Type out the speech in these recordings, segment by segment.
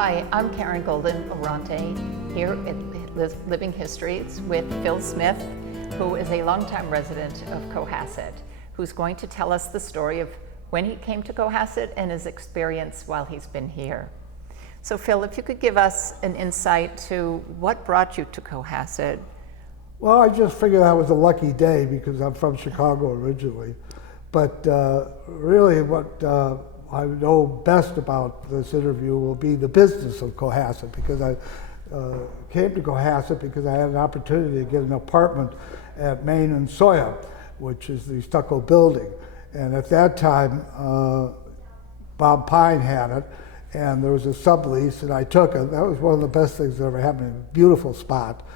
Hi, I'm Karen Golden-Orante here at Living Histories with Phil Smith, who is a longtime resident of Cohasset, who's going to tell us the story of when he came to Cohasset and his experience while he's been here. So Phil, if you could give us an insight to what brought you to Cohasset. Well, I just figured that was a lucky day because I'm from Chicago originally. But really what I know best about this interview will be the business of Cohasset, because I came to Cohasset because I had an opportunity to get an apartment at Main and Soya, which is the stucco building. And at that time, Bob Pine had it, and there was a sublease, and I took it. That was one of the best things that ever happened. A beautiful spot.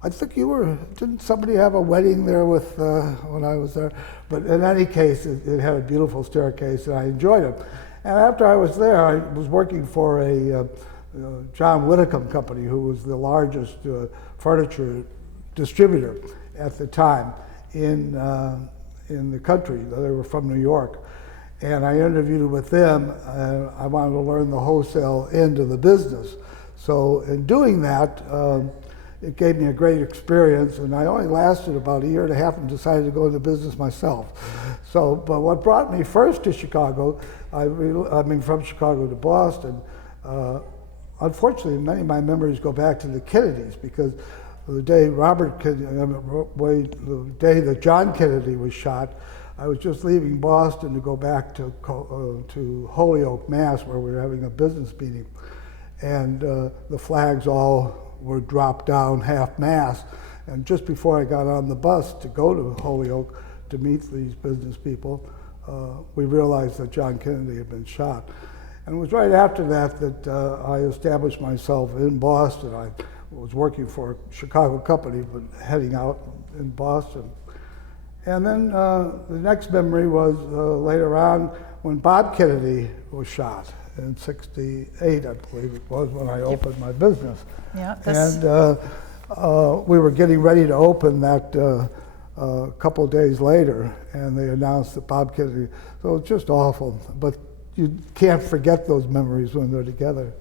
I think didn't somebody have a wedding there with, when I was there? But in any case, it had a beautiful staircase and I enjoyed it. And after I was there, I was working for a John Whitcomb company, who was the largest furniture distributor at the time in the country. They were from New York. And I interviewed with them, and I wanted to learn the wholesale end of the business. So in doing that, it gave me a great experience, and I only lasted about a year and a half and decided to go into business myself. So, but what brought me first to Chicago, from Chicago to Boston, unfortunately many of my memories go back to the Kennedys, because the day the day that John Kennedy was shot, I was just leaving Boston to go back to Holyoke, Mass, where we were having a business meeting. And the flags all were dropped down half-mast, and just before I got on the bus to go to Holyoke to meet these business people, we realized that John Kennedy had been shot. And it was right after that that I established myself in Boston. I was working for a Chicago company, but heading out in Boston. And then the next memory was later on when Bob Kennedy was shot. In '68, I believe it was, when I opened my business. Yeah, and we were getting ready to open that a couple of days later, and they announced that Bob Kennedy, so it's just awful, but you can't forget those memories when they're together.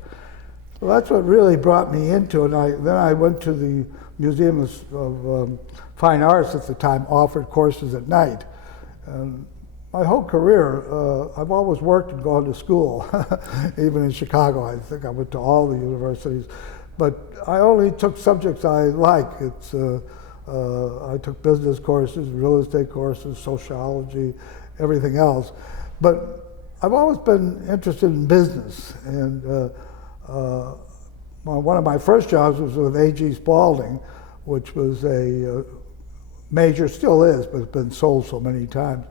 So that's what really brought me into it. Then I went to the Museum of Fine Arts at the time, offered courses at night. And my whole career, I've always worked and gone to school, even in Chicago. I think I went to all the universities, but I only took subjects I like. I took business courses, real estate courses, sociology, everything else. But I've always been interested in business, and one of my first jobs was with A.G. Spalding, which was a major, still is, but it's been sold so many times.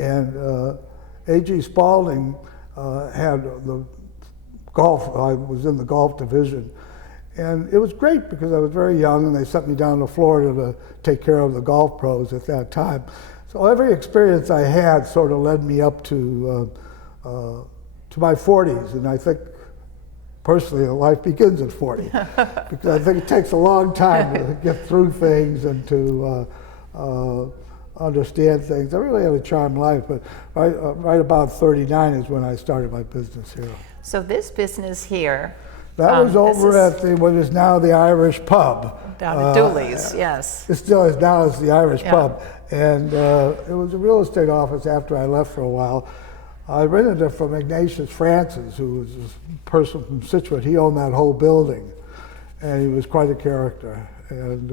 And A.G. Spalding had the golf, I was in the golf division. And it was great because I was very young, and they sent me down to Florida to take care of the golf pros at that time. So every experience I had sort of led me up to my 40s. And I think, personally, life begins at 40. Because I think it takes a long time to get through things and to understand things. I really had a charmed life, but right about 39 is when I started my business here. So this business here, that was over at what is now the Irish Pub. Down at Dooley's, yes. It still is now as the Irish Yeah. Pub. And it was a real estate office after I left for a while. I rented it from Ignatius Francis, who was a person from Scituate. He owned that whole building, and he was quite a character. And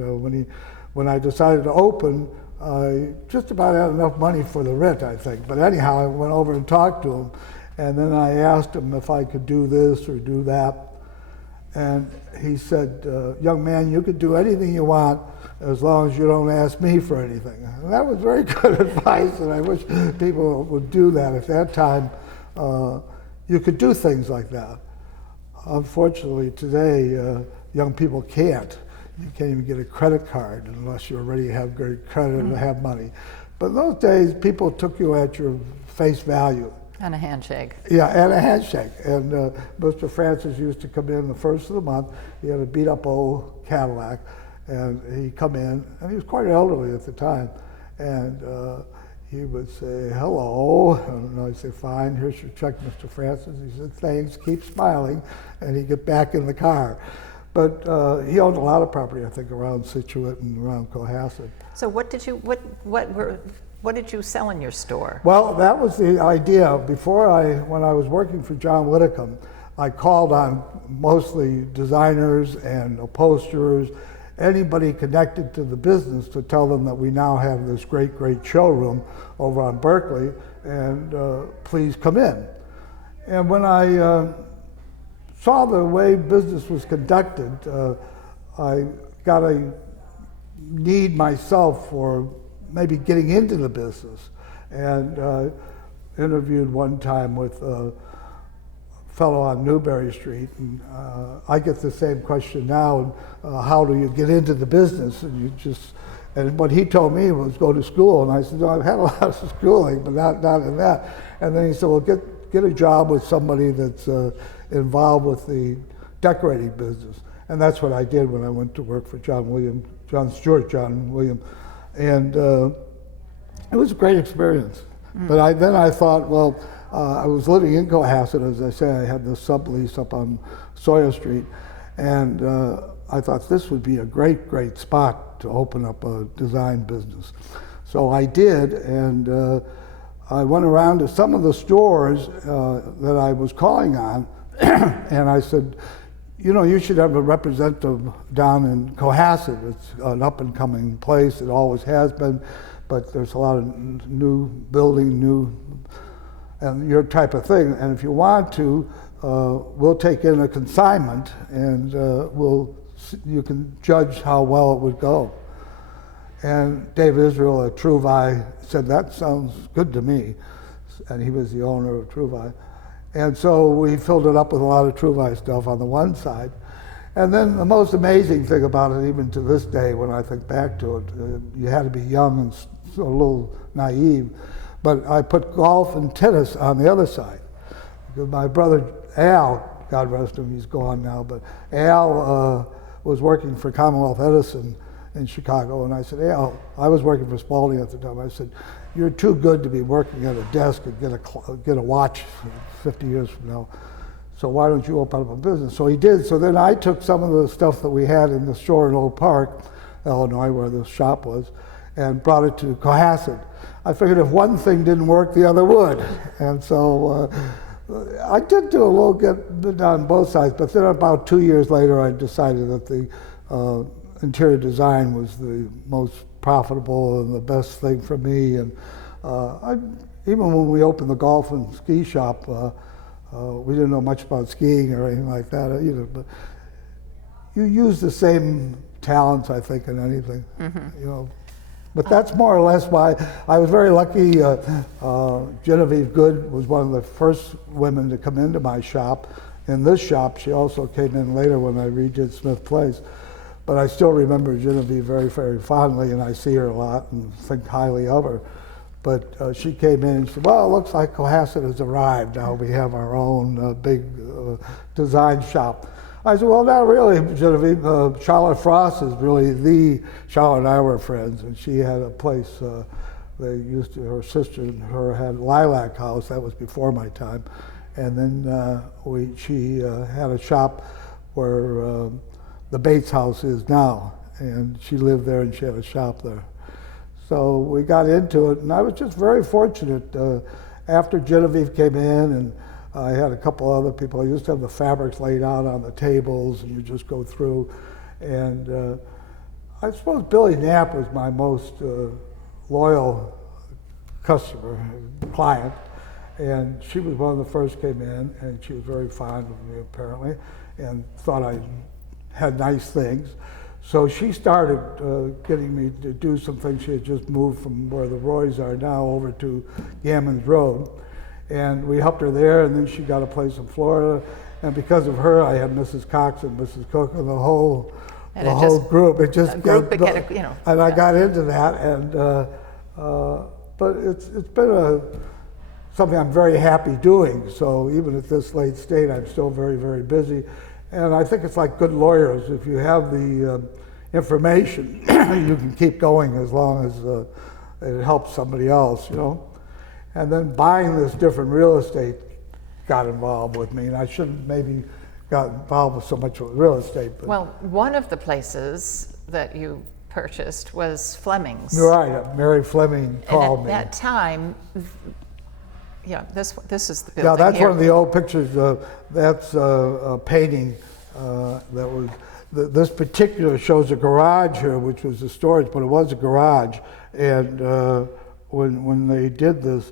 when I decided to open, I just about had enough money for the rent, I think. But anyhow, I went over and talked to him, and then I asked him if I could do this or do that. And he said, young man, you could do anything you want as long as you don't ask me for anything. And that was very good advice, and I wish people would do that. At that time, you could do things like that. Unfortunately, today, young people can't. You can't even get a credit card unless you already have great credit and have money. But in those days, people took you at your face value. And a handshake. Yeah, and a handshake. And Mr. Francis used to come in the first of the month. He had a beat-up old Cadillac, and he'd come in, and he was quite elderly at the time. And he would say, hello, and I'd say, fine, here's your check, Mr. Francis. He said, thanks, keep smiling, and he'd get back in the car. But he owned a lot of property, I think, around Scituate and around Cohasset. So what did you sell in your store? Well, that was the idea. When I was working for John Whitcomb, I called on mostly designers and upholsterers, anybody connected to the business, to tell them that we now have this great, great showroom over on Berkeley, and please come in. And when I saw the way business was conducted, I got a need myself for maybe getting into the business, and interviewed one time with a fellow on Newberry Street, and I get the same question now, how do you get into the business? And what he told me was go to school, and I said, no, I've had a lot of schooling, but not in that. And then he said, well, get a job with somebody that's involved with the decorating business. And that's what I did when I went to work for John William, and it was a great experience. But then I thought, well, I was living in Cohasset, as I say. I had this sublease up on Sawyer Street, and I thought this would be a great, great spot to open up a design business. So I did, and I went around to some of the stores that I was calling on, and I said, you know, you should have a representative down in Cohasset. It's an up-and-coming place. It always has been, but there's a lot of new building, and your type of thing. And if you want to, we'll take in a consignment, and you can judge how well it would go. And Dave Israel at Trouvi said, that sounds good to me. And he was the owner of Trouvi. And so we filled it up with a lot of Trouvi stuff on the one side. And then the most amazing thing about it, even to this day, when I think back to it, you had to be young and a little naive, but I put golf and tennis on the other side. Because my brother Al, God rest him, he's gone now, but Al was working for Commonwealth Edison in Chicago, and I said, Al, I was working for Spalding at the time. I said, you're too good to be working at a desk and get a watch 50 years from now. So why don't you open up a business? So he did. So then I took some of the stuff that we had in the store in Oak Park, Illinois, where the shop was, and brought it to Cohasset. I figured if one thing didn't work, the other would. And so I did do a little bit on both sides, but then about 2 years later, I decided that the interior design was the most profitable and the best thing for me. And even when we opened the golf and ski shop, we didn't know much about skiing or anything like that either, but you use the same talents, I think, in anything, you know. But that's more or less why I was very lucky. Genevieve Good was one of the first women to come into my shop. In this shop, she also came in later when I redid Smith Place. But I still remember Genevieve very, very fondly, and I see her a lot and think highly of her. But she came in and said, well, it looks like Cohasset has arrived. Now we have our own big design shop. I said, well, not really, Genevieve. Charlotte Frost is really Charlotte and I were friends, and she had a place, her sister and her had Lilac House. That was before my time. And then she had a shop where the Bates House is now, and she lived there and she had a shop there. So we got into it, and I was just very fortunate. After Genevieve came in, and I had a couple other people, I used to have the fabrics laid out on the tables, and you just go through. And I suppose Billy Knapp was my most loyal client, and she was one of the first came in, and she was very fond of me apparently, and thought I had nice things. So she started getting me to do some things. She had just moved from where the Roys are now over to Gammons Road. And we helped her there, and then she got a place in Florida. And because of her, I had Mrs. Cox and Mrs. Cook and the whole group. It just and I got into that, and but it's been something I'm very happy doing. So even at this late state, I'm still very, very busy. And I think it's like good lawyers. If you have the information, you can keep going as long as it helped somebody else, you know. And then buying this different real estate got involved with me, and I shouldn't maybe got involved with so much with real estate. But Well, one of the places that you purchased was Flemings. you're right, Mary Fleming called And me. at that time, yeah, this is the building Yeah, that's here. one of the old pictures. That's a painting that was. This particular shows a garage here, which was a storage, but it was a garage. And when they did this,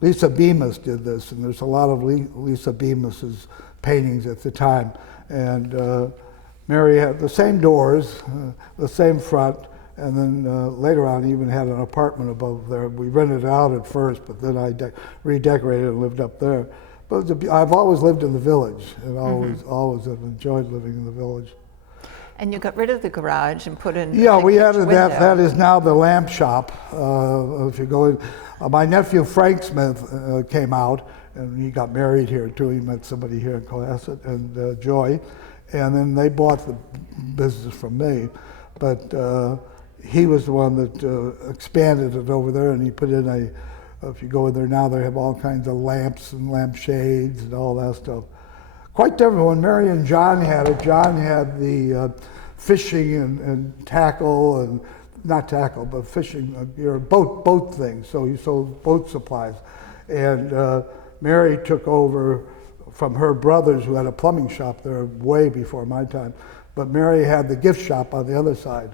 Lisa Bemis did this, and there's a lot of Lisa Bemis's paintings at the time. And Mary had the same doors, the same front, and then later on even had an apartment above there. We rented it out at first, but then I redecorated and lived up there. But I've always lived in the village, and always have enjoyed living in the village. And you got rid of the garage and put in Yeah, a big we added window. that. That is now the lamp shop. If you go in, my nephew Frank Smith came out, and he got married here too. He met somebody here in Cohasset, and Joy, and then they bought the business from me. But he was the one that expanded it over there, and he put in if you go in there now, they have all kinds of lamps and lampshades and all that stuff. Quite different. When Mary and John had it, John had the fishing and tackle, and not tackle, but fishing, boat things. So he sold boat supplies. And Mary took over from her brothers who had a plumbing shop there way before my time. But Mary had the gift shop on the other side.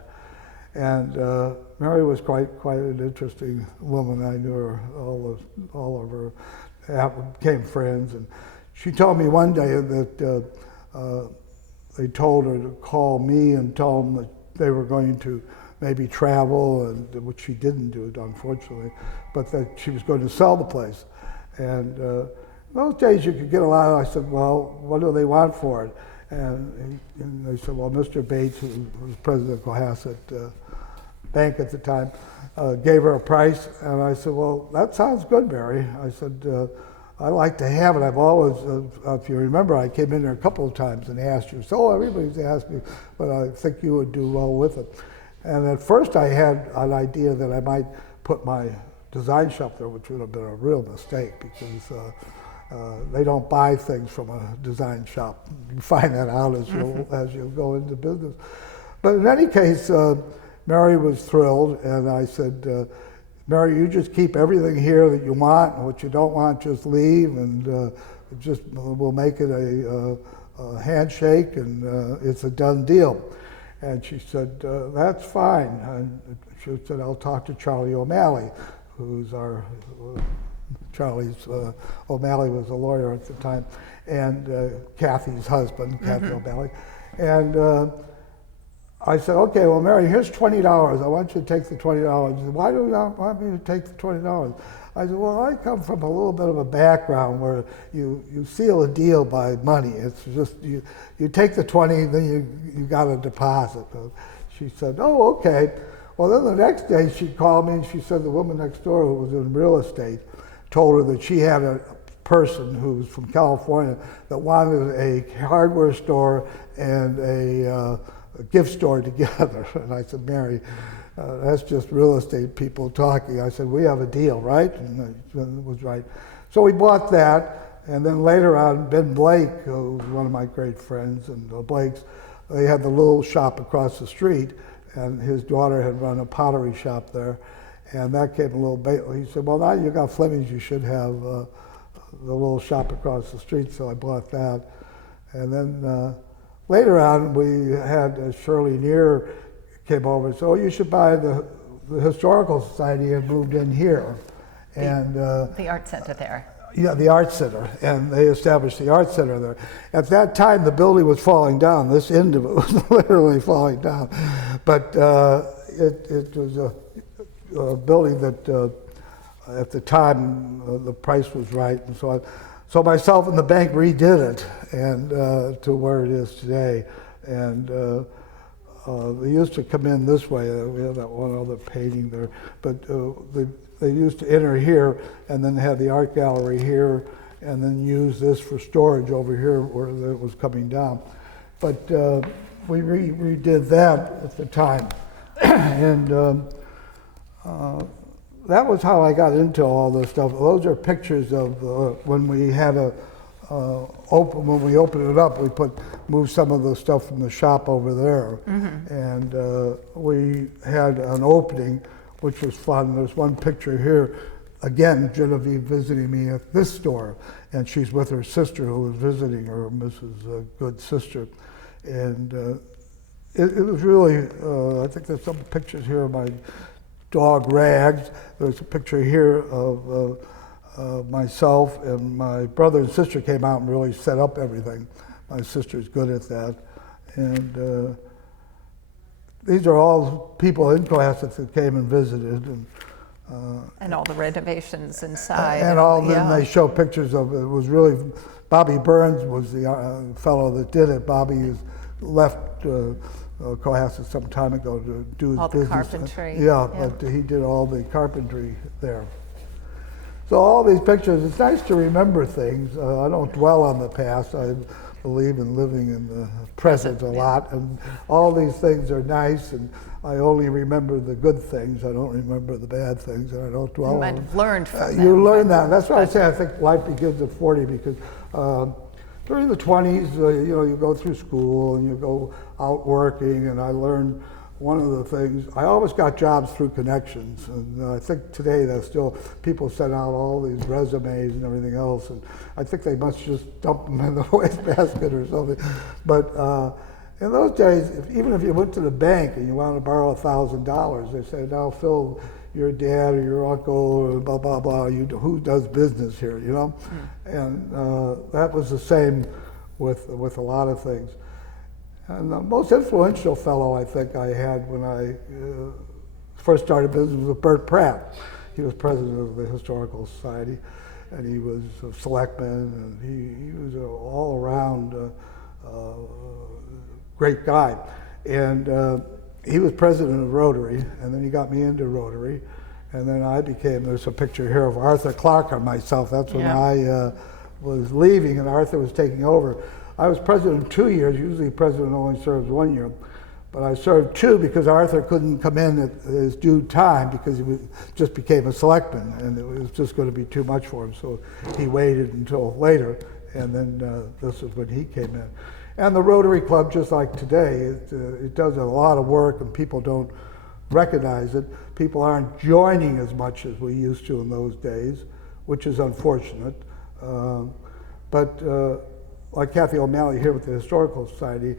And Mary was quite an interesting woman. I knew her, all of her became friends. And she told me one day that they told her to call me and tell them that they were going to maybe travel, and which she didn't do, unfortunately, but that she was going to sell the place. And in those days you could get a lot. I said, well, what do they want for it? And they said, well, Mr. Bates, who was president of Cohasset Bank at the time, gave her a price. And I said, well, that sounds good, Mary. I said, I like to have it. I've always, if you remember, I came in there a couple of times and asked you. So everybody's asked me, but I think you would do well with it. And at first I had an idea that I might put my design shop there, which would have been a real mistake because they don't buy things from a design shop. You find that out as you go into business. But in any case, Mary was thrilled, and I said, Mary, you just keep everything here that you want, and what you don't want, just leave, and we'll make it a handshake, and it's a done deal. And she said, that's fine. And she said, I'll talk to Charlie O'Malley, who's Charlie's, O'Malley was a lawyer at the time, and Kathy's husband, Kathy O'Malley. And I said, okay, well, Mary, here's $20. I want you to take the $20. She said, why do you not want me to take the $20? I said, well, I come from a little bit of a background where you seal a deal by money. It's just, you take the 20, then you got a deposit. She said, oh, okay. Well, then the next day she called me and she said the woman next door who was in real estate told her that she had a person who was from California that wanted a hardware store and a gift store together. And I said, Mary, that's just real estate people talking. I said, we have a deal, right? And it was right. So we bought that, and then later on, Ben Blake, who was one of my great friends, and the Blakes, they had the little shop across the street, and his daughter had run a pottery shop there, and that came a little bit. He said, well, now you got Flemings, you should have the little shop across the street, so I bought that. And then later on, we had Shirley Neer came over and said, oh, you should buy the Historical Society, and moved in here. And the art center there. Yeah, the art center, and they established the art center there. At that time, the building was falling down. This end of it was literally falling down. But it was a building that at the time the price was right, and so on. So myself and the bank redid it, and to where it is today. And they used to come in this way. We have that one other painting there, but they used to enter here and then have the art gallery here, and then use this for storage over here where it was coming down. But we redid that at the time, and that was how I got into all this stuff. Those are pictures of when we had when we opened it up, we moved some of the stuff from the shop over there. And we had an opening, which was fun. There's one picture here, again, Genevieve visiting me at this store, and she's with her sister who was visiting her, Mrs. Good sister. And it was really, I think there's some pictures here of my dog Rags. There's a picture here of myself, and my brother and sister came out and really set up everything. My sister's good at that. And these are all people in Cohasset that came and visited. And all the renovations inside. And all then they show pictures of it. Was really, Bobby Burns was the fellow that did it. Bobby has left Cohasset some time ago to do his all business. The carpentry. But he did all the carpentry there. So all these pictures, it's nice to remember things. I don't dwell on the past. I believe in living in the present a lot, and all these things are nice, and I only remember the good things. I don't remember the bad things, and I don't dwell on them. You might have learned from them. You learn that. That's why I say I think life begins at 40, because during the 20s, you go through school and you go out working, and I learned one of the things, I always got jobs through connections, and I think today that's still, people send out all these resumes and everything else, and I think they must just dump them in the wastebasket or something. But in those days, even if you went to the bank and you wanted to borrow $1,000, they said, now Phil, your dad or your uncle or blah, blah, blah, who does business here, you know? And that was the same with a lot of things. And the most influential fellow I think I had when I first started business was Bert Pratt. He was president of the Historical Society, and he was a selectman, and he was an all-around great guy. And he was president of Rotary, and then he got me into Rotary, and then I became, there's a picture here of Arthur Clark and myself. That's when I was leaving and Arthur was taking over. I was president 2 years. Usually president only serves 1 year, but I served 2 because Arthur couldn't come in at his due time because he just became a selectman, and it was just going to be too much for him. So he waited until later, and then this is when he came in. And the Rotary Club, just like today, it does a lot of work, and people don't recognize it. People aren't joining as much as we used to in those days, which is unfortunate. But like Kathy O'Malley here with the Historical Society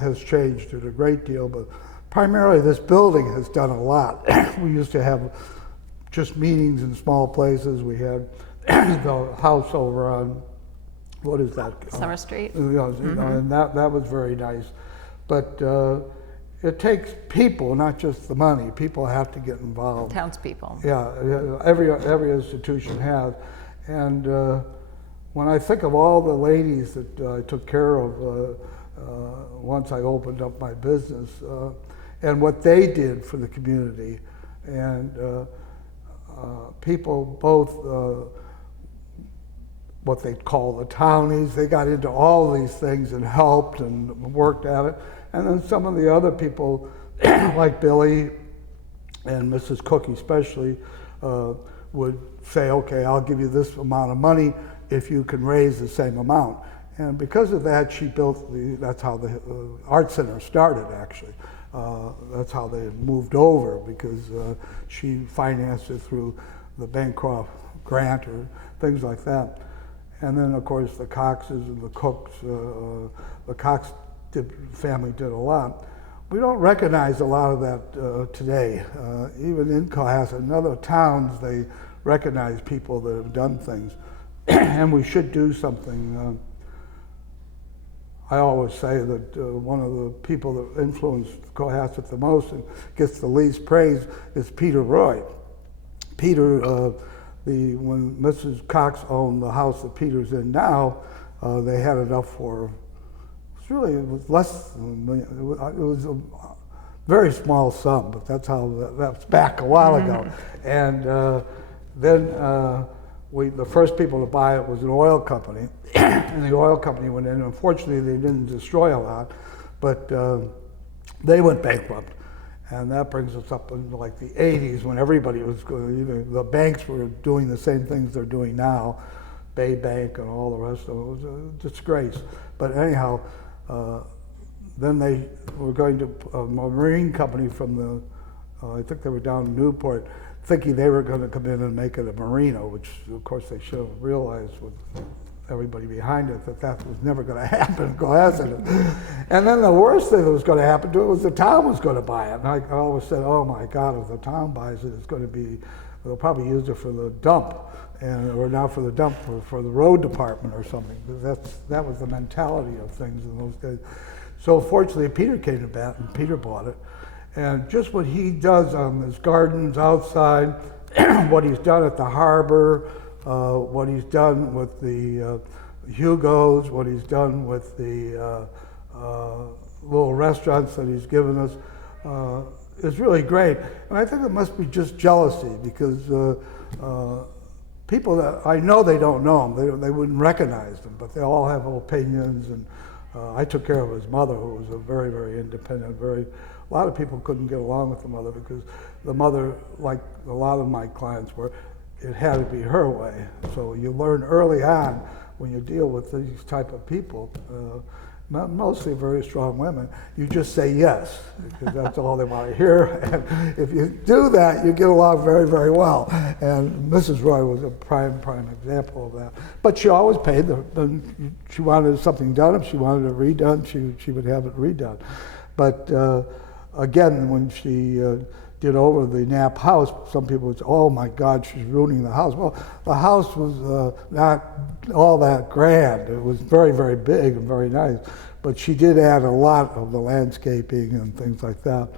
has changed it a great deal, but primarily this building has done a lot. We used to have just meetings in small places. We had the house over on, what is that? Summer Street. And that was very nice. But it takes people, not just the money. People have to get involved. Townspeople. Yeah, every institution has. And when I think of all the ladies that I took care of once I opened up my business, and what they did for the community, and people both, what they call the townies, they got into all these things and helped and worked at it. And then some of the other people, like Billy and Mrs. Cook especially, would say, okay, I'll give you this amount of money if you can raise the same amount. And because of that, she built that's how the Art Center started, actually. That's how they moved over, because she financed it through the Bancroft grant or things like that. And then, of course, the Coxes and the Cooks, the Cox family did a lot. We don't recognize a lot of that today. Even in Cohasset and other towns, they recognize people that have done things. And we should do something. I always say that one of the people that influenced Cohasset the most and gets the least praise is Peter Roy. Peter, when Mrs. Cox owned the house that Peter's in now, they had enough for, it was less than $1 million. It was a very small sum, but that's how, that's back a while ago. And then the first people to buy it was an oil company, and the oil company went in. Unfortunately, they didn't destroy a lot, but they went bankrupt. And that brings us up into like the 80s when everybody was going, the banks were doing the same things they're doing now, Bay Bank and all the rest of it. It was a disgrace. But anyhow, then they were going to a marine company from the, I think they were down in Newport, thinking they were going to come in and make it a marina, which of course they should have realized with everybody behind it that was never going to happen in Cohasset. And then the worst thing that was going to happen to it was the town was going to buy it. And I always said, oh my God, if the town buys it, it's going to be, they'll probably use it for the dump, or not for the dump, for the road department or something. That was the mentality of things in those days. So fortunately, Peter came to bat and Peter bought it. And just what he does on his gardens outside, what he's done at the harbor, what he's done with the Hugos, what he's done with the little restaurants that he's given us, is really great. And I think it must be just jealousy, because people that I know, they don't know him, they wouldn't recognize them, but they all have opinions. And I took care of his mother, who was a very, very independent, a lot of people couldn't get along with the mother, because the mother, like a lot of my clients were, it had to be her way. So you learn early on, when you deal with these type of people, mostly very strong women, you just say yes, because that's all they want to hear. And if you do that, you get along very, very well. And Mrs. Roy was a prime example of that. But she always paid. She wanted something done. If she wanted it redone, she would have it redone. But again, when she did over the Knapp house, some people would say, oh my God, she's ruining the house. Well, the house was not all that grand. It was very, very big and very nice. But she did add a lot of the landscaping and things like that.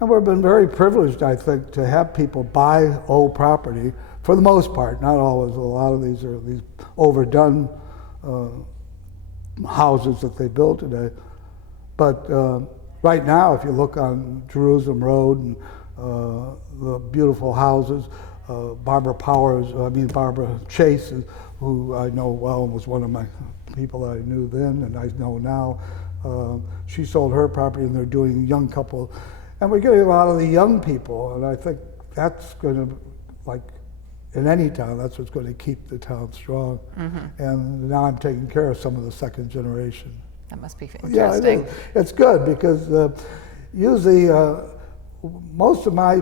And we've been very privileged, I think, to have people buy old property, for the most part, not always. A lot of these are these overdone houses that they build today. But right now, if you look on Jerusalem Road and the beautiful houses, Barbara Chase, who I know well and was one of my people I knew then and I know now, she sold her property, and they're doing young couple. And we're getting a lot of the young people, and I think that's going to, like in any town, that's what's going to keep the town strong. Mm-hmm. And now I'm taking care of some of the second generation. That must be interesting. Yeah, it's good, because usually most of my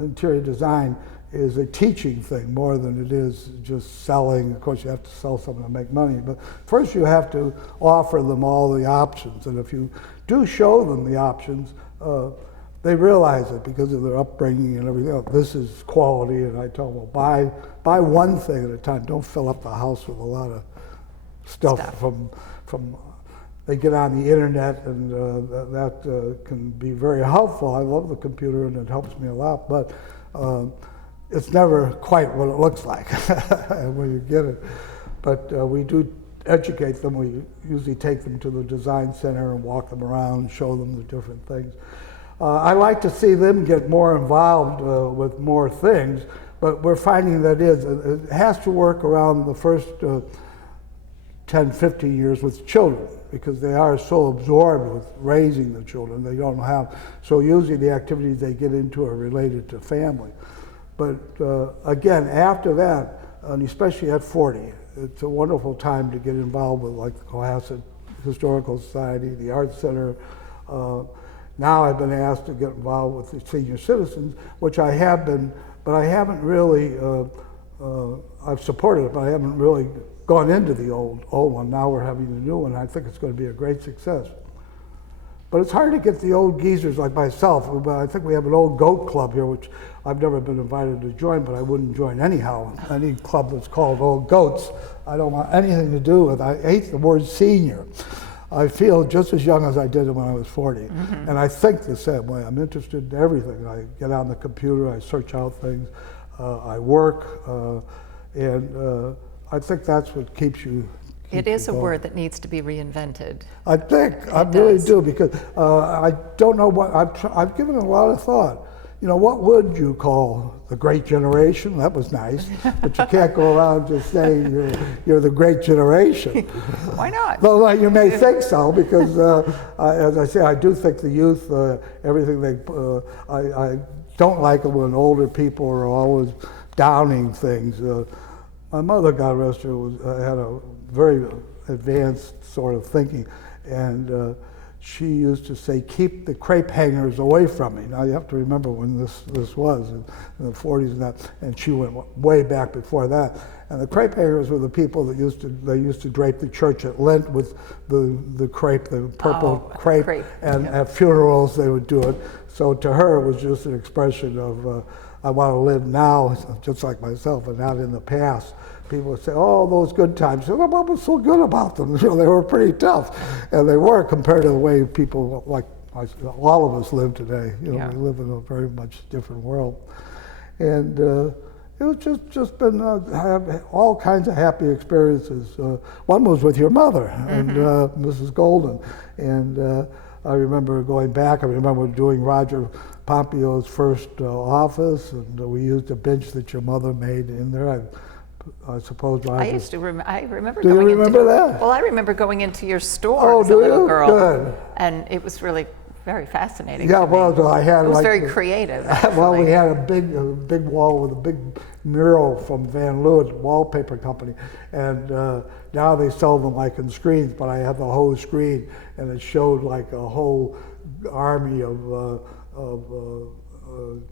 interior design is a teaching thing more than it is just selling. Of course, you have to sell something to make money, but first you have to offer them all the options. And if you do show them the options, they realize it because of their upbringing and everything else. This is quality, and I tell them, well, buy one thing at a time. Don't fill up the house with a lot of stuff. from they get on the internet, and that can be very helpful. I love the computer, and it helps me a lot, but it's never quite what it looks like when you get it. But we do educate them. We usually take them to the design center and walk them around and show them the different things. I like to see them get more involved with more things, but we're finding that it has to work around the first 10, 15 years with children, because they are so absorbed with raising the children. They don't have, so usually the activities they get into are related to family. But again, after that, and especially at 40, it's a wonderful time to get involved with, like the Cohasset Historical Society, the Arts Center. Now I've been asked to get involved with the senior citizens, which I have been, but I haven't really, I've supported it, but I haven't really gone into the old one. Now we're having the new one. I think it's going to be a great success. But it's hard to get the old geezers like myself. I think we have an old goat club here, which I've never been invited to join, but I wouldn't join anyhow. Any club that's called Old Goats, I don't want anything to do with. I hate the word senior. I feel just as young as I did when I was 40. Mm-hmm. And I think the same way. I'm interested in everything. I get on the computer, I search out things, I work, and I think that's what keeps you. It is a word that needs to be reinvented. I think, I really do, because I don't know what, I've given it a lot of thought. you know, what would you call the great generation? That was nice, but you can't go around just saying you're the great generation. Why not? Though you may think so, because as I say, I do think the youth, everything I don't like it when older people are always downing things. My mother, God rest her, had a very advanced sort of thinking, and she used to say, keep the crepe hangers away from me. Now you have to remember when this was in the 40s and that, and she went way back before that. And the crepe hangers were the people that used to drape the church at Lent with the crepe, the purple crepe, and at funerals they would do it. So to her it was just an expression of, I want to live now just like myself and not in the past. People would say, oh, those good times. Well, what was so good about them? You know, they were pretty tough. And they were compared to the way people like all of us live today. You know, we live in a very much different world. And it was just been all kinds of happy experiences. One was with your mother and Mrs. Golden. And I remember going back, I remember doing Roger Pompio's first office, and we used a bench that your mother made in there. I suppose Roger. I remember Do going you remember that? Well, I remember going into your store as a little girl. Good. And it was really very fascinating. Yeah, to me. well, I had it was like very creative. Well, we had a big wall with a big mural from Van Leeuwen Wallpaper Company, and now they sell them like in screens. But I had the whole screen, and it showed like a whole army of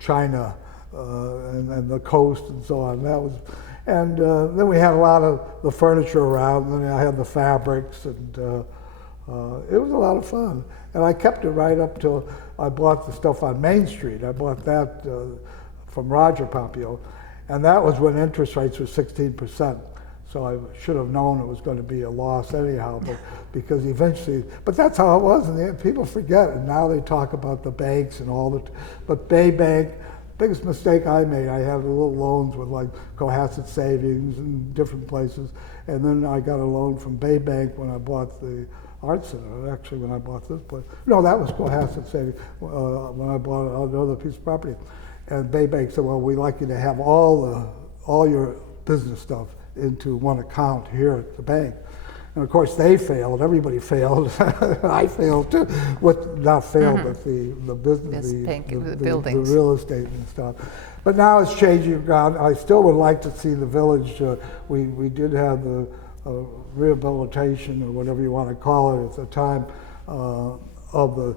China and the coast and so on. That was. And then we had a lot of the furniture around, and then I had the fabrics, and it was a lot of fun. And I kept it right up till I bought the stuff on Main Street. I bought that from Roger Pompeo, and that was when interest rates were 16%. So I should have known it was going to be a loss anyhow, but because eventually, but that's how it was, and people forget, and now they talk about the banks and all that, but Bay Bank, biggest mistake I made, I had little loans with like Cohasset Savings and different places, and then I got a loan from Bay Bank when I bought the Art Center, actually when I bought this place. No, that was Cohasset Savings, when I bought another piece of property. And Bay Bank said, well, we'd like you to have all your business stuff into one account here at the bank. And of course they failed, everybody failed. I failed too. Not failed, but the business, the buildings, the real estate and stuff. But now it's changing ground. I still would like to see the village. We did have the rehabilitation or whatever you want to call it at the time of the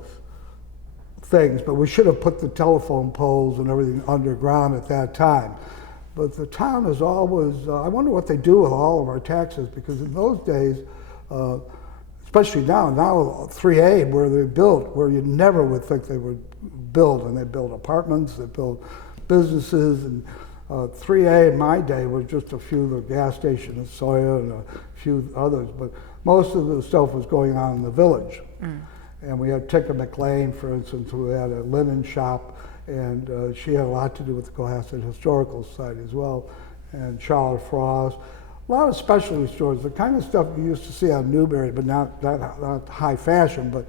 things, but we should have put the telephone poles and everything underground at that time. But the town is always, I wonder what they do with all of our taxes, because in those days, especially now 3A, where they built, where you never would think they would build, and they built apartments, they built businesses, and 3A in my day was just a few, the gas station in Sawyer and a few others, but most of the stuff was going on in the village. And we had Ticka McLean, for instance, who had a linen shop, and she had a lot to do with the Cohasset Historical Society as well, and Charlotte Frost. A lot of specialty stores, the kind of stuff you used to see on Newberry, but not high fashion, but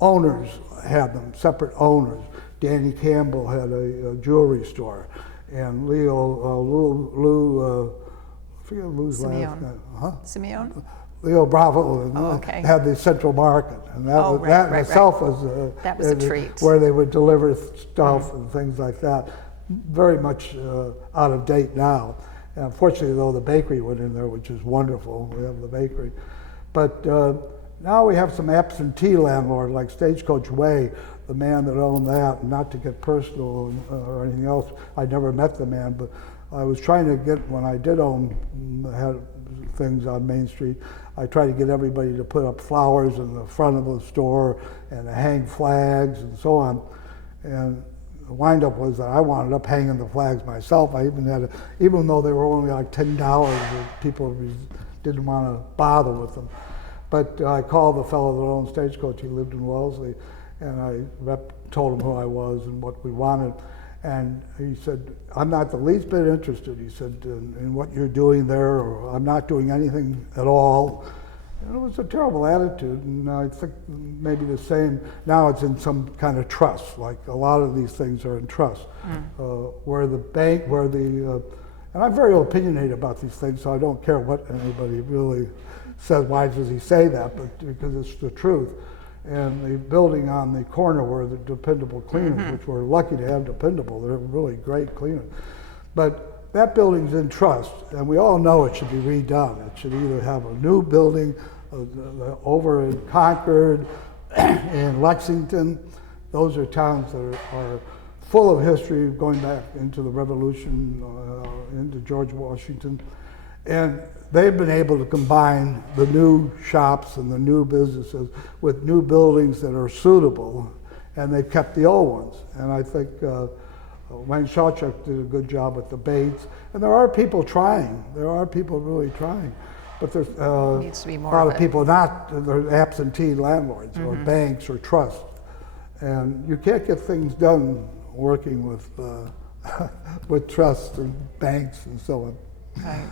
owners had them, separate owners. Danny Campbell had a jewelry store, and Lou, I forget Lou's last name. Simeon? Leo Bravo had the Central Market, and that itself was that was a treat. Where they would deliver stuff and things like that. Very much out of date now. And unfortunately, though, the bakery went in there, which is wonderful. We have the bakery, but now we have some absentee landlord like Stagecoach Way, the man that owned that. Not to get personal or anything else, I never met the man, but I was trying to get, when I did had things on Main Street, I tried to get everybody to put up flowers in the front of the store and to hang flags and so on. And the wind-up was that I wound up hanging the flags myself. I even had, even though they were only like $10, people didn't want to bother with them. But I called the fellow that owned Stagecoach. He lived in Wellesley, and I told him who I was and what we wanted. And he said, I'm not the least bit interested, he said, in what you're doing there, or I'm not doing anything at all. And it was a terrible attitude, and I think maybe the same, now it's in some kind of trust, like a lot of these things are in trust, where the bank, and I'm very opinionated about these things, so I don't care what anybody really says, why does he say that, but because it's the truth. And the building on the corner were the Dependable Cleaners, which we're lucky to have Dependable, they're really great cleaners. But that building's in trust, and we all know it should be redone. It should either have a new building over in Concord, in Lexington. Those are towns that are full of history going back into the Revolution, into George Washington. And they've been able to combine the new shops and the new businesses with new buildings that are suitable, and they've kept the old ones. And I think Wayne Shawchuk did a good job with the Bates. And there are people trying. There are people really trying. But there's needs to be more a lot of people they're absentee landlords or banks or trusts. And you can't get things done working with with trusts and banks and so on. Right.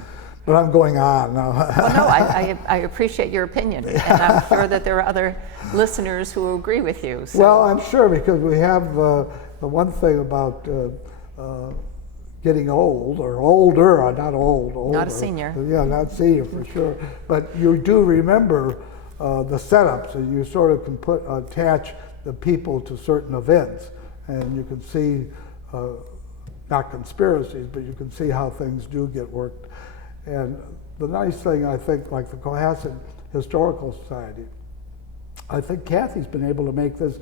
But I'm going on now. Well, no, I appreciate your opinion, and I'm sure that there are other listeners who agree with you. So. Well, I'm sure, because we have the one thing about getting old, or older, not old, older. Not a senior. Yeah, not senior for sure. But you do remember the setups, and you sort of can attach the people to certain events, and you can see, not conspiracies, but you can see how things do get worked. And the nice thing, I think, like the Cohasset Historical Society, I think Kathy's been able to make this,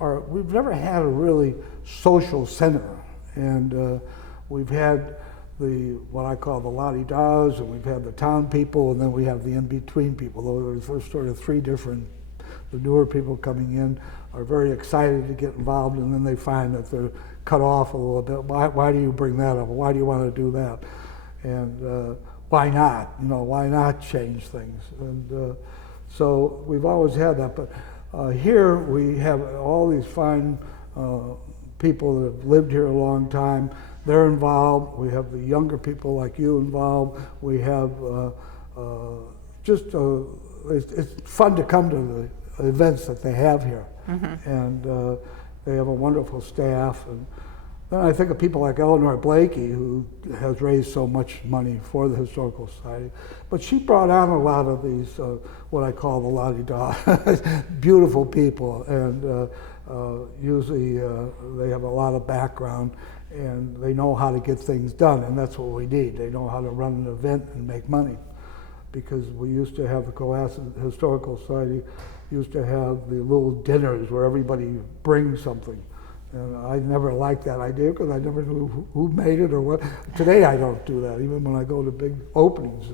we've never had a really social center. And we've had what I call the la-di-das, and we've had the town people, and then we have the in-between people. There's sort of three different, the newer people coming in are very excited to get involved, and then they find that they're cut off a little bit. Why do you bring that up? Why do you want to do that? And why not? You know, why not change things? And so we've always had that. But here we have all these fine people that have lived here a long time. They're involved. We have the younger people like you involved. We have it's fun to come to the events that they have here. And they have a wonderful staff. And then I think of people like Eleanor Blakey, who has raised so much money for the Historical Society. But she brought on a lot of these, what I call the la-di-da, beautiful people. And usually they have a lot of background, and they know how to get things done, and that's what we need. They know how to run an event and make money. Because we used to have the Cohasset Historical Society, used to have the little dinners where everybody brings something. And I never liked that idea because I never knew who made it or what. Today I don't do that. Even when I go to big openings,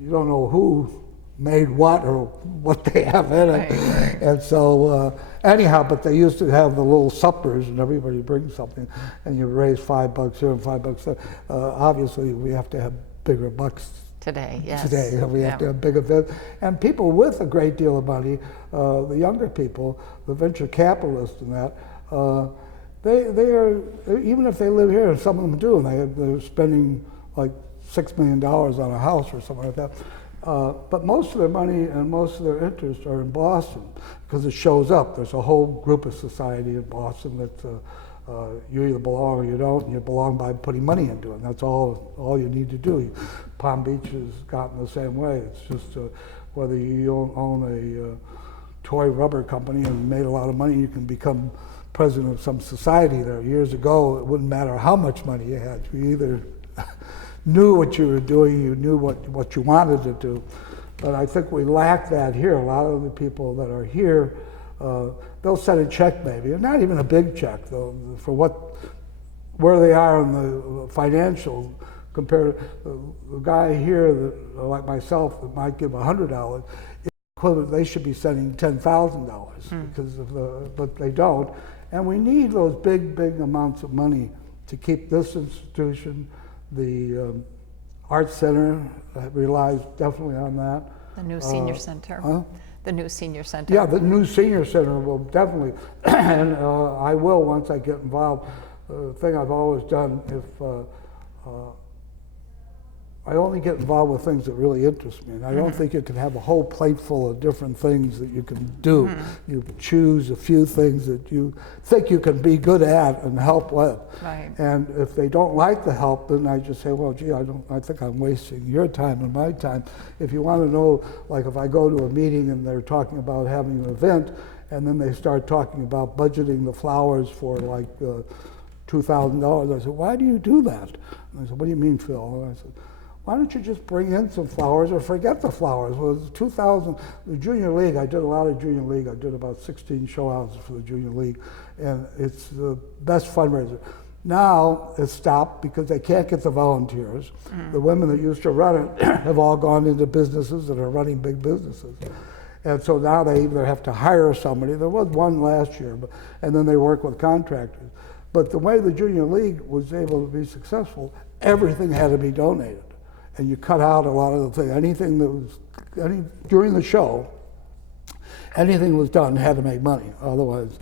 you don't know who made what or what they have in it. Right. And so anyhow, but they used to have the little suppers and everybody brings something, and you raise $5 here and $5 there. Obviously we have to have bigger bucks today, yes. Today, we have to have big events. And people with a great deal of money, the younger people, the venture capitalists and that, they are, even if they live here, and some of them do, and they're spending like $6 million on a house or something like that. But most of their money and most of their interests are in Boston because it shows up. There's a whole group of society in Boston that you either belong or you don't, and you belong by putting money into it. And that's all you need to do. Palm Beach has gotten the same way. It's just whether you own a toy rubber company and made a lot of money, you can become president of some society there. Years ago, it wouldn't matter how much money you had. You either knew what you were doing, you knew what you wanted to do. But I think we lack that here. A lot of the people that are here, they'll send a check maybe, and not even a big check though, for where they are in the financial compared to the guy here that, like myself, that might give $100, equivalent, they should be sending $10,000 because of but they don't. And we need those big amounts of money to keep this institution. The Art Center relies definitely on that. The new senior center. The new senior center. Yeah, the new senior center will definitely, and I will once I get involved. The thing I've always done, if I only get involved with things that really interest me. And I don't think you can have a whole plate full of different things that you can do. You choose a few things that you think you can be good at and help with. Right. And if they don't like the help, then I just say, well, gee, I think I'm wasting your time and my time. If you want to know, like if I go to a meeting and they're talking about having an event, and then they start talking about budgeting the flowers for like $2,000, I said, why do you do that? And I said, what do you mean, Phil? And I said, why don't you just bring in some flowers or forget the flowers? Well, it's 2000, the Junior League, I did a lot of Junior League. I did about 16 show houses for the Junior League, and it's the best fundraiser. Now it's stopped because they can't get the volunteers. The women that used to run it have all gone into businesses that are running big businesses. And so now they either have to hire somebody. There was one last year, and then they work with contractors. But the way the Junior League was able to be successful, everything had to be donated. And you cut out a lot of the things. Anything that was, during the show, anything that was done had to make money. Otherwise,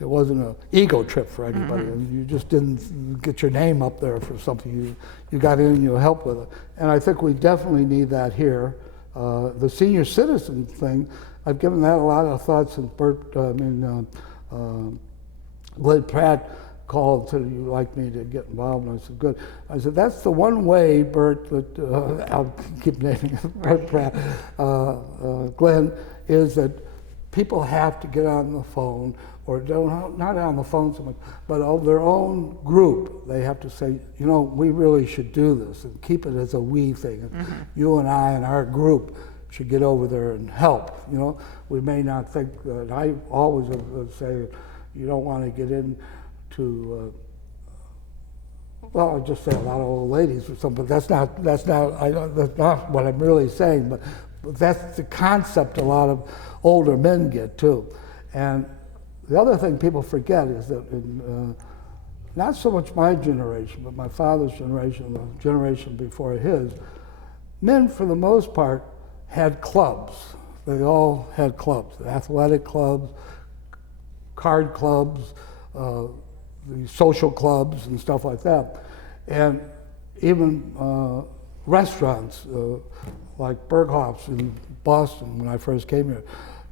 it wasn't an ego trip for anybody. And you just didn't get your name up there for something. You got in and you helped with it. And I think we definitely need that here. The senior citizen thing, I've given that a lot of thought since Glenn Pratt called and said, you'd like me to get involved? And I said, good. I said, that's the one way, Bert, that, I'll keep naming it, Bert Pratt, Glenn, is that people have to get on the phone, or not on the phone so much, but of their own group, they have to say, you know, we really should do this, and keep it as a we thing. You and I and our group should get over there and help, you know. We may not think, I always say, you don't want to get into, well, I'll just say a lot of old ladies or something, but that's not what I'm really saying, but that's the concept a lot of older men get too. And the other thing people forget is that in, not so much my generation, but my father's generation, the generation before his, men for the most part had clubs. They all had clubs, athletic clubs, card clubs, the social clubs and stuff like that. And even restaurants like Berghoff's in Boston when I first came here,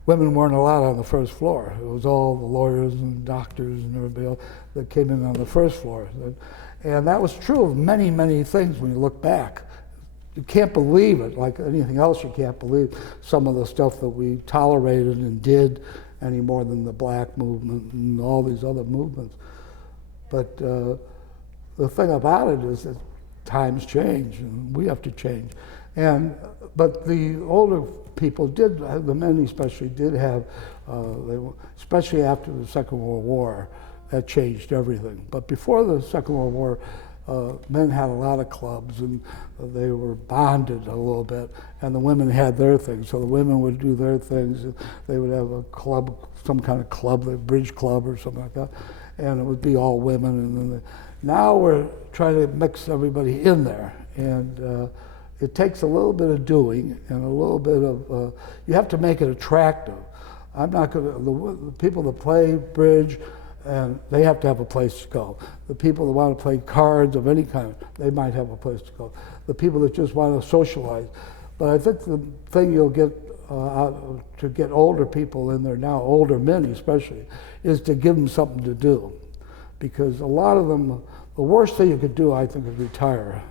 women weren't allowed on the first floor. It was all the lawyers and doctors and everybody else that came in on the first floor. And that was true of many, many things when you look back. You can't believe it, like anything else you can't believe some of the stuff that we tolerated and did any more than the black movement and all these other movements. But the thing about it is that times change and we have to change. But the older people did, the men especially, did have, especially after the Second World War, that changed everything. But before the Second World War, men had a lot of clubs and they were bonded a little bit, and the women had their things. So the women would do their things. They would have a club, some kind of club, a bridge club or something like that, and it would be all women. And then now we're trying to mix everybody in there, and it takes a little bit of doing and a little bit of, you have to make it attractive. I'm not gonna, the people that play bridge, and they have to have a place to go. The people that want to play cards of any kind, they might have a place to go. The people that just want to socialize. But I think the thing you'll get to get older people in there now, older men especially, is to give them something to do. Because a lot of them, the worst thing you could do, I think, is retire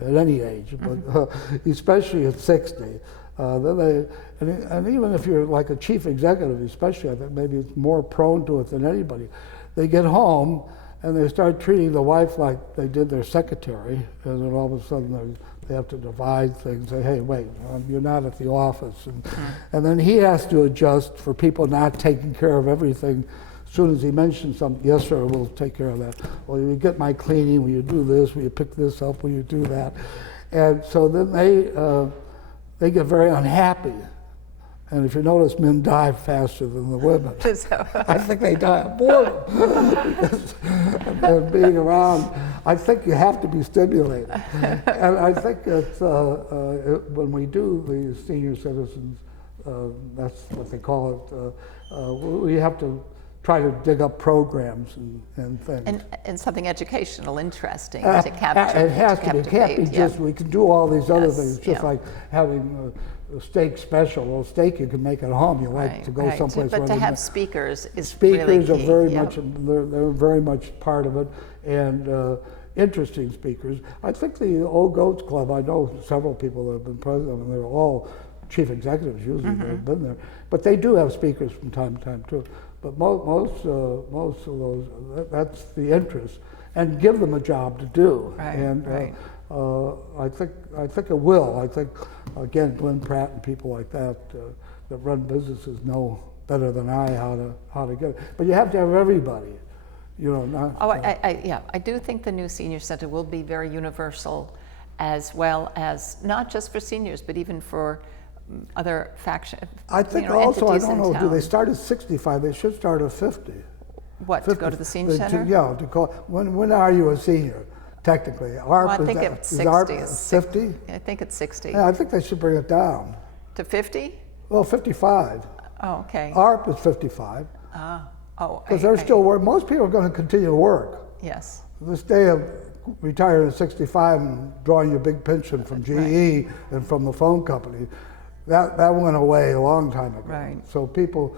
at any age, but especially at 60. And even if you're like a chief executive, especially, I think maybe it's more prone to it than anybody. They get home and they start treating the wife like they did their secretary, and then all of a sudden they have to divide things, say, hey, wait, you're not at the office. And then he has to adjust for people not taking care of everything. As soon as he mentions something, yes, sir, we'll take care of that. Well, you get my cleaning, will you do this, will you pick this up, will you do that? And so then they get very unhappy. And if you notice, men die faster than the women. I think they die of boredom. And being around, I think you have to be stimulated. And I think it's, when we do the senior citizens, that's what they call it, we have to try to dig up programs and things. And something educational, interesting Uh, to capture. It has to be. It can't be just, we can do all these other Yes, things, just like having a steak special. Well, steak you can make at home. You like to go someplace But where to they have speakers is speakers really key. are very much, they're very much part of it, and interesting speakers. I think the Old Goats Club, I know several people that have been president, and they're all chief executives usually that have been there, but they do have speakers from time to time too. But most of those, that's the interest, and give them a job to do. And I think it will. I think again, Glenn Pratt and people like that that run businesses know better than I how to get it. But you have to have everybody. You know, not, I do think the new senior center will be very universal, as well as not just for seniors, but even for other faction. I think also, I don't know, do they start at 65? They should start at 50. What, 50, to go to the senior center? Yeah, to call. When are you a senior, technically? ARP, I think it's 60. ARP 50? I think it's 60. Yeah, I think they should bring it down. To 50? Well, 55. Oh, okay. ARP is 55. Because they're still working. Most people are going to continue to work. Yes. This day of retiring at 65 and drawing your big pension from GE and from the phone company, that went away a long time ago. Right. So people,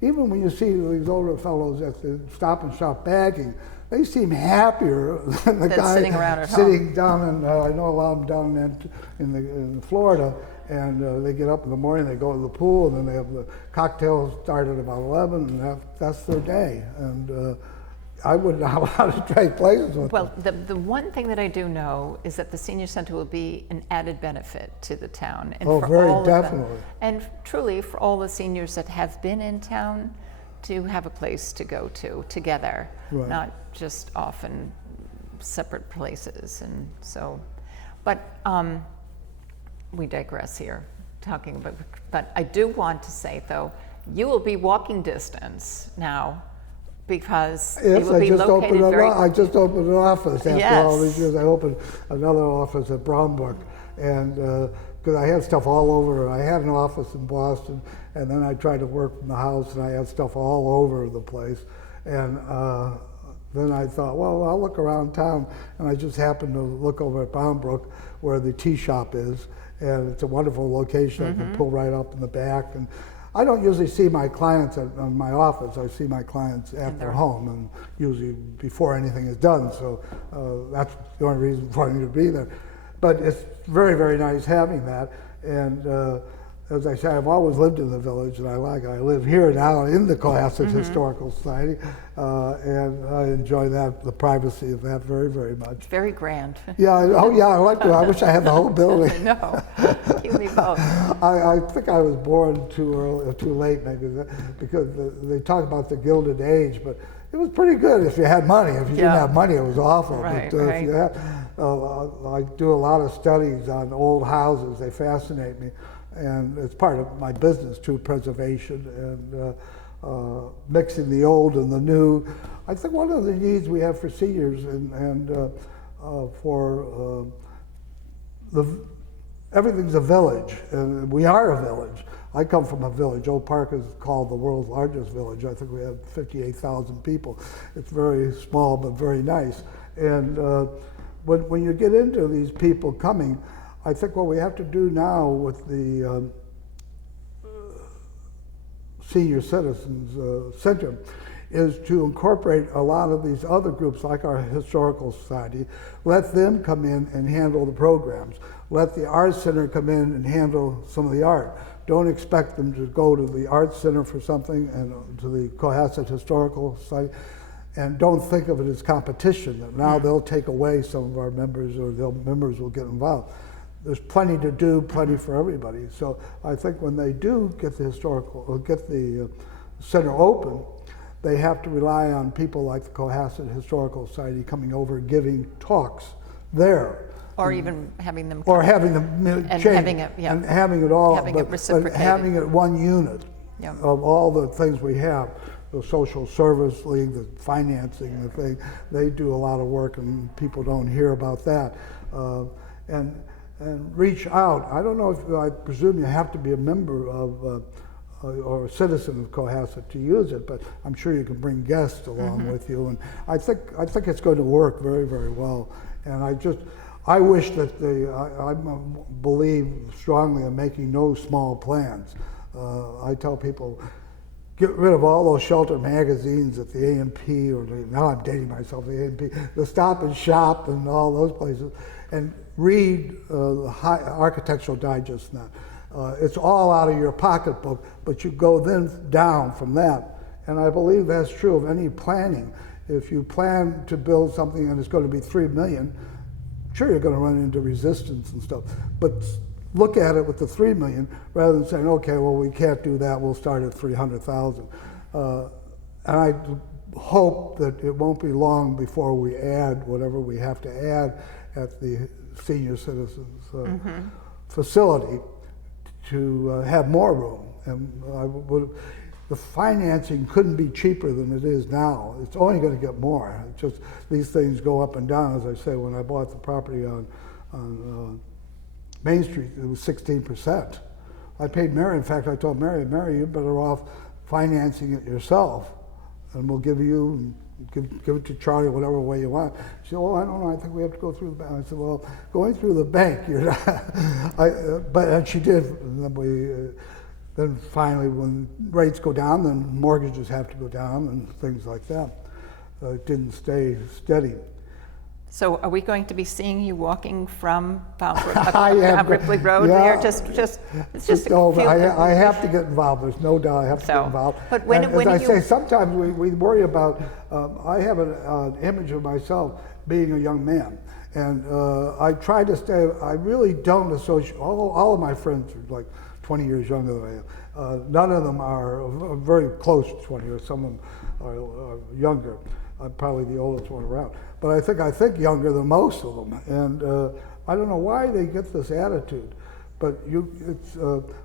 even when you see these older fellows at the Stop and Shop bagging, they seem happier than the guy sitting around at sitting home. down in, I know a lot of them down in Florida, and they get up in the morning, they go to the pool, and then they have the cocktails start at about 11, and that's their day. And I wouldn't know how to trade places with them. Well, the one thing that I do know is that the senior center will be an added benefit to the town. And Oh, for very all definitely. And truly, for all the seniors that have been in town, to have a place to go to together, Right. not just off in separate places. And so, but we digress here, talking about, but I do want to say, though, you will be walking distance now, because it will be located very... I just opened an office after Yes. all these years. I opened another office at Brownbrook, and because I had stuff all over. I had an office in Boston, and then I tried to work from the house, and I had stuff all over the place. And then I thought, well, I'll look around town, and I just happened to look over at Brownbrook, where the tea shop is, and it's a wonderful location. I can pull right up in the back, and I don't usually see my clients at my office. I see my clients at their home, and usually before anything is done. So that's the only reason for me to be there. But it's very, very nice having that. And as I say, I've always lived in the village, and I live here now in the Cohasset Historical Society, and I enjoy the privacy of that very, very much. Very grand. Yeah, I like to. I wish I had the whole building. No, you and me both. I think I was born too early, or too late, maybe, because they talk about the Gilded Age, but it was pretty good if you had money. If you didn't have money, it was awful. Right, but if you had, I do a lot of studies on old houses. They fascinate me, and it's part of my business too, preservation and mixing the old and the new. I think one of the needs we have for seniors and for everything's a village, and we are a village. I come from a village. Oak Park is called the world's largest village. I think we have 58,000 people. It's very small, but very nice. And when you get into these people coming, I think what we have to do now with the Senior Citizens Center is to incorporate a lot of these other groups, like our Historical Society, let them come in and handle the programs. Let the Arts Center come in and handle some of the art. Don't expect them to go to the Arts Center for something and to the Cohasset Historical Society, and don't think of it as competition. That now they'll take away some of our members, or members will get involved. There's plenty to do, plenty for everybody. So I think when they do get the center open, they have to rely on people like the Cohasset Historical Society coming over, giving talks there. Or even having them... Or having them and change. having it, yeah. And having it all, having it but reciprocated. having it one unit Yeah. of all the things we have. The Social Service League, the financing, the thing, they do a lot of work, and people don't hear about that. And reach out. I don't know if, I presume you have to be a member of or a citizen of Cohasset to use it, but I'm sure you can bring guests along with you, and I think it's going to work very, very well. And I wish that I believe strongly in making no small plans. I tell people, get rid of all those shelter magazines at the A&P, now I'm dating myself, the A&P, the Stop and Shop and all those places, and read the Architectural Digest now. It's all out of your pocketbook, but you go then down from that. And I believe that's true of any planning. If you plan to build something and it's going to be $3 million, sure, you're going to run into resistance and stuff. But look at it with the $3 million rather than saying, okay, well, we can't do that, we'll start at 300,000. And I hope that it won't be long before we add whatever we have to add at the senior citizens facility to have more room. And the financing couldn't be cheaper than it is now. It's only going to get more. It's just these things go up and down. As I say, when I bought the property on Main Street, it was 16%. I paid Mary. In fact, I told Mary, you're better off financing it yourself, and we'll give you. Give it to Charlie whatever way you want. She said, well, I don't know, I think we have to go through the bank. I said, well, going through the bank, you're not. And she did. And then finally, when rates go down, then mortgages have to go down and things like that. It didn't stay steady. So are we going to be seeing you walking from up Ripley Road there? It's just I have to get involved. There's no doubt I have to get involved. But when I say, sometimes we worry about, I have an image of myself being a young man. And I try to stay, I really don't associate, all of my friends are like 20 years younger than I am. None of them are very close to 20 years. Some of them are younger. I'm probably the oldest one around. But I think younger than most of them. And I don't know why they get this attitude. But it's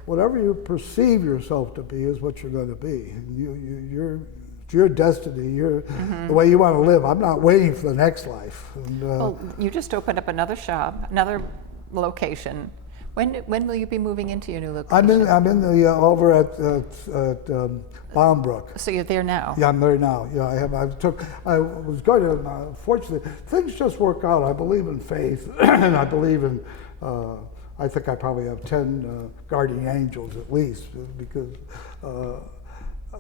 whatever you perceive yourself to be is what you're going to be. It's your destiny. The way you want to live. I'm not waiting for the next life. And, well, you just opened up another shop, another location. When will you be moving into your new location? I'm in the over at Bombrook. So you're there now? Yeah, I'm there now. Yeah, I was going to. Fortunately, things just work out. I believe in faith, and I believe in. I think I probably have 10 guardian angels at least, because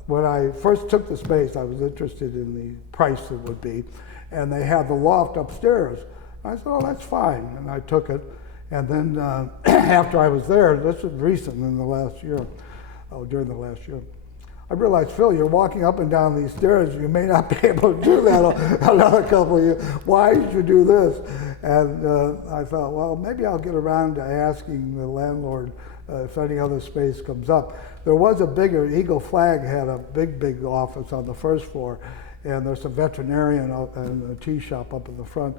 when I first took the space, I was interested in the price it would be, and they had the loft upstairs. I said, "Oh, that's fine," and I took it. And then after I was there, this was recent in the last year, during the last year, I realized, Phil, you're walking up and down these stairs. You may not be able to do that another couple of years. Why did you do this? And I thought, well, maybe I'll get around to asking the landlord if any other space comes up. There was a bigger, Eagle Flag had a big office on the first floor, and there's a veterinarian and a tea shop up in the front,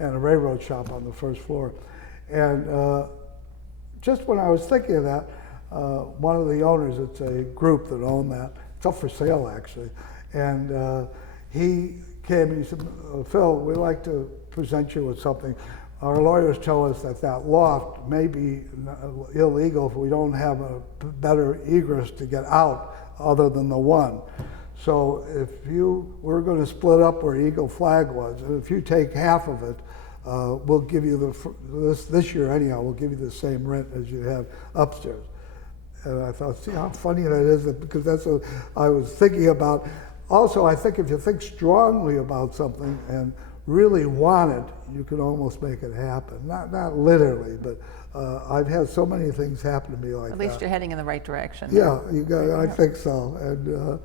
and a railroad shop on the first floor. And just when I was thinking of that, one of the owners, it's a group that own that, it's up for sale actually, and he came and he said, Phil, we'd like to present you with something. Our lawyers tell us that loft may be illegal if we don't have a better egress to get out other than the one. So if we're going to split up where Eagle Flag was, and if you take half of it, we'll give you this year anyhow, we'll give you the same rent as you have upstairs. And I thought, see how funny that is, because that's what I was thinking about. Also, I think if you think strongly about something and really want it, you can almost make it happen. Not literally, but I've had so many things happen to me like that. At least you're heading in the right direction. Yeah, I think so. And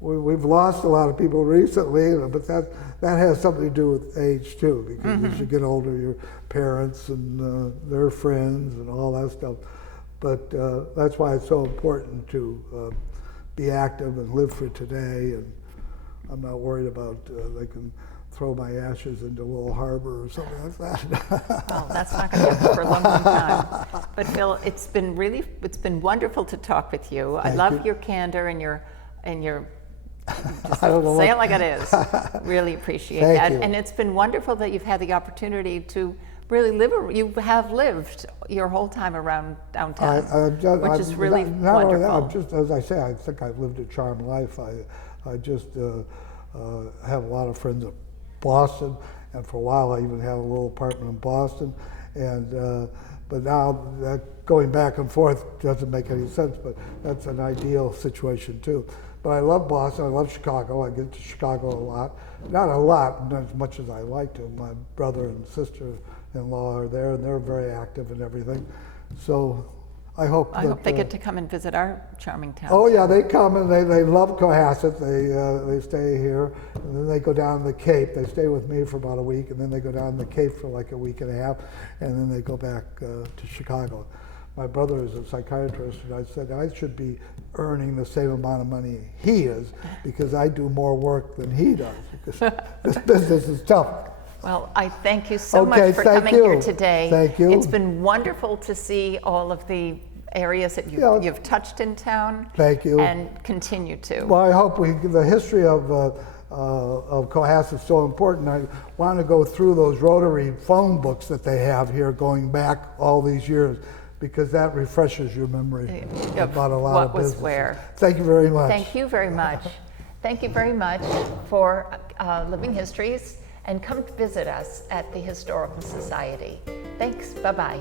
we've lost a lot of people recently, but that has something to do with age too, because as you get older, your parents and their friends and all that stuff. But that's why it's so important to be active and live for today. And I'm not worried about they can throw my ashes into Little Harbor or something like that. Well, that's not going to happen for a long time. But Phil, it's been wonderful to talk with you. I love your candor and your just say it like it is. Really appreciate that. And it's been wonderful that you've had the opportunity to really you have lived your whole time around downtown, which is really not wonderful. only that, just as I say, I think I've lived a charmed life. I just have a lot of friends in Boston, and for a while I even had a little apartment in Boston, and but now going back and forth doesn't make any sense, but that's an ideal situation too. But I love Boston, I love Chicago, I get to Chicago a lot. Not a lot, not as much as I like to. My brother and sister-in-law are there, and they're very active and everything. So I hope they get to come and visit our charming town. Oh yeah, they come and they love Cohasset. They stay here, and then they go down the Cape. They stay with me for about a week, and then they go down the Cape for like a week and a half, and then they go back to Chicago. My brother is a psychiatrist, and I said I should be earning the same amount of money he is because I do more work than he does because this business is tough. Well, I thank you so Okay, much for thank coming you. here today. Thank you. It's been wonderful to see all of the areas that you've touched in town. Thank you. And continue to. Well, I hope the history of Cohasset is so important. I want to go through those rotary phone books that they have here going back all these years because that refreshes your memory about a lot of businesses. What was where. Thank you very much. Thank you very much. Thank you very much for Living Histories, and come visit us at the Historical Society. Thanks. Bye-bye.